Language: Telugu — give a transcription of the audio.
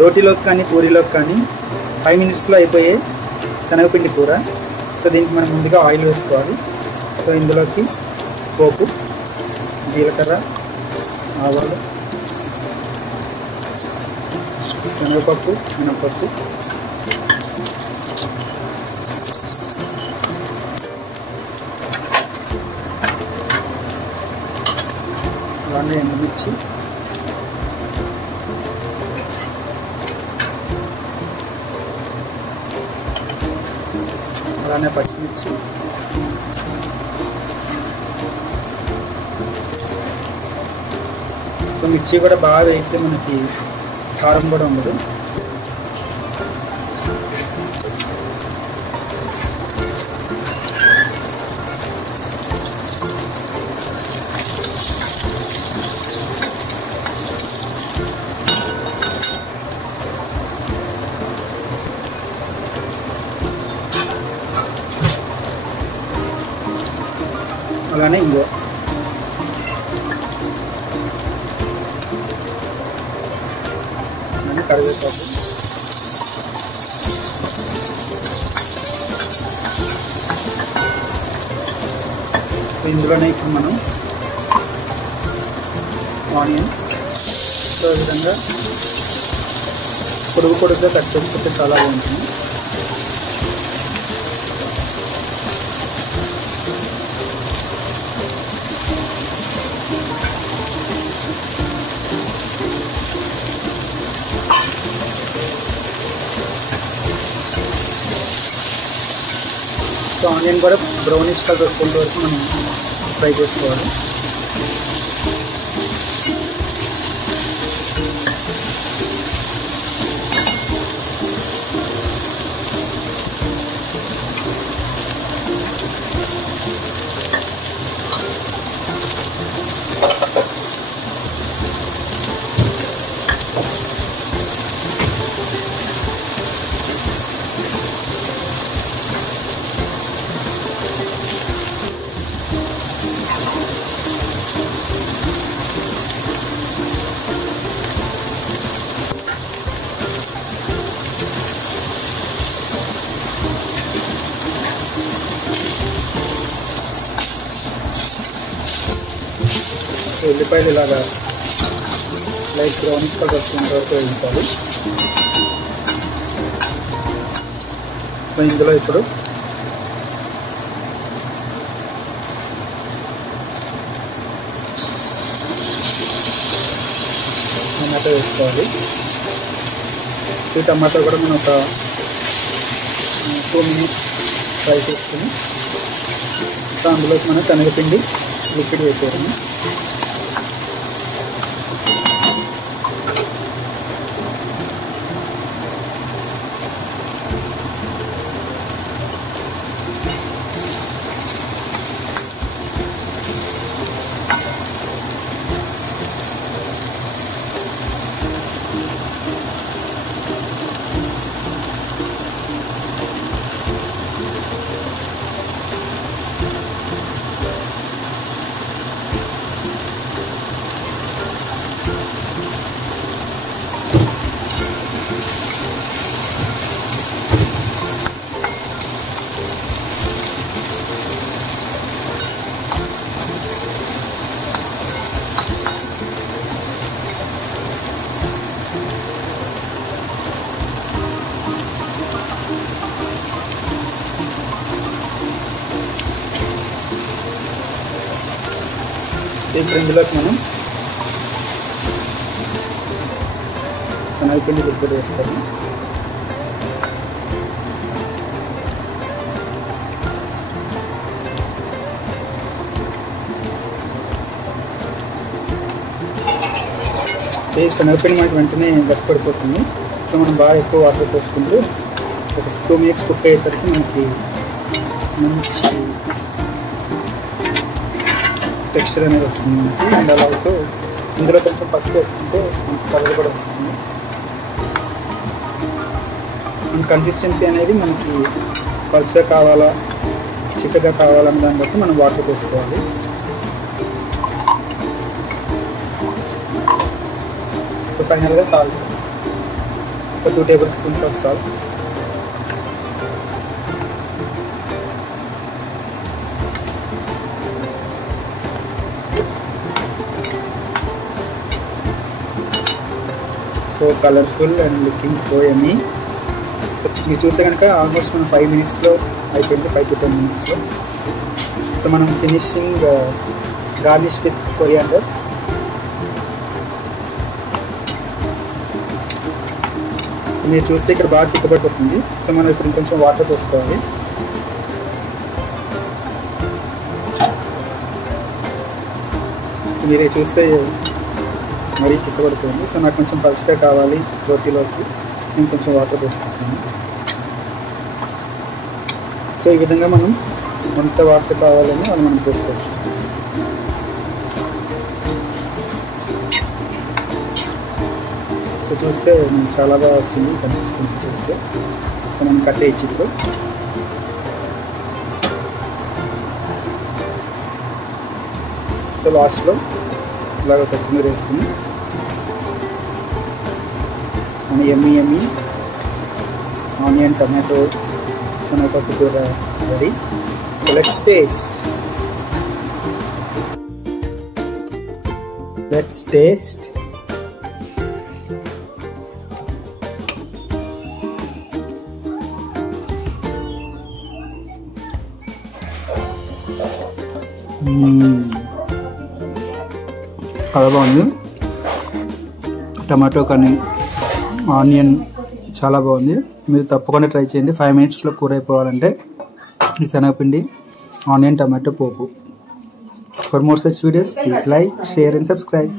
రోటీలోకి కానీ పూరీలోకి కానీ 5 మినిట్స్లో అయిపోయే శనగపిండి కూర. సో దీనికి మనం ముందుగా ఆయిల్ వేసుకోవాలి. సో ఇందులోకి పోపు, జీలకర్ర, ఆవాలు, శనగపప్పు, మినపప్పు, అలానే ఎండుమిర్చి, అలానే పచ్చిమిర్చి, సో మిర్చి కూడా బాగా వేస్తే మనకి కారం కూడా ఉండదు. అలానే ఇంకో కరివేపాకు, ఇందులోనే ఇప్పుడు మనం ఆనియన్స్ సో ఈ విధంగా పొడుగుగా కట్ చేసుకుంటే చాలా బాగుంటుంది. సో ఆనియన్ కూడా బ్రౌనిష్ కలర్ వచ్చేంత వరకు మనం ఫ్రై చేసుకోవాలి. ఉల్లిపాయలు ఇలాగా లైట్ బ్రౌనిష్ కలర్ వచ్చేంత వరకు వేయించాలి. ఇందులో ఇప్పుడు టమాటో వేసుకోవాలి. ఈ టమాటో కూడా మనం ఒక 2 మినిట్స్ ఫ్రై చేసుకుని అందులోకి మనం శనగపిండి లిక్విడ్ వేసేయాలి. ఇప్పుడు ఇందులోకి మనం శనగపిండి లిక్విడ్ వేసుకోవాలి. శనగపిండి మనకి వెంటనే గట్టిపడిపోతుంది. సో మనం బాగా ఎక్కువ వాటర్ పోసుకుంటూ ఒక 2 మినిట్స్ కుక్ అయ్యేసరికి మనకి మంచి టెక్స్చర్ అనేది వస్తుంది మనకి. అండ్ అలా ఆల్సో ఇందులో కొంచెం పసుపు వేసుకుంటే మనకి కలర్ కూడా వస్తుంది. అండ్ కన్సిస్టెన్సీ అనేది మనకి పల్చగా కావాలా చిక్కగా కావాలన్న దాన్ని బట్టి మనం వాటర్ పోసుకోవాలి. సో ఫైనల్గా salt so 2 tablespoons of salt. So colourful and looking so yummy. So మీరు చూస్తే కనుక ఆల్మోస్ట్ మనం 5 minutesలో అయిపోయింది, 5 to 10 minutesలో. సో మనం finishing garnish with coriander. So మీరు చూస్తే ఇక్కడ బాగా చిక్కబడిపోతుంది. సో మనం ఇప్పుడు ఇంకొంచెం వాటర్ పోసుకోవాలి. మీరు చూస్తే మరీ చిక్కబడిపోయింది. సో నాకు కొంచెం పల్చగా కావాలి రోటీలోకి. సో ఇంకొంచెం వాటర్ పోసుకుంటాను. సో ఈ విధంగా మనం ఎంత వాటర్ కావాలని అది మనం పోసుకోవచ్చు. సో చూస్తే చాలా బాగా వచ్చింది కన్సిస్టెన్సీ చూస్తే. సో మనం కట్టేయచ్చు ఇప్పుడు. సో లాస్ట్లో ఇలాగ కొత్తిమీర వేసుకుని మన యమ్మీ ఆనియన్ టమాటో శనగపప్పు కూర రెడీ. So let's taste. చాలా బాగుంది. టమాటో కానీ ఆనియన్ చాలా బాగుంది. మీరు తప్పకుండా ట్రై చేయండి. 5 minutesలో కూర అయిపోవాలంటే ఈ శనగపిండి onion tomato pope. For more such videos please like, share and subscribe.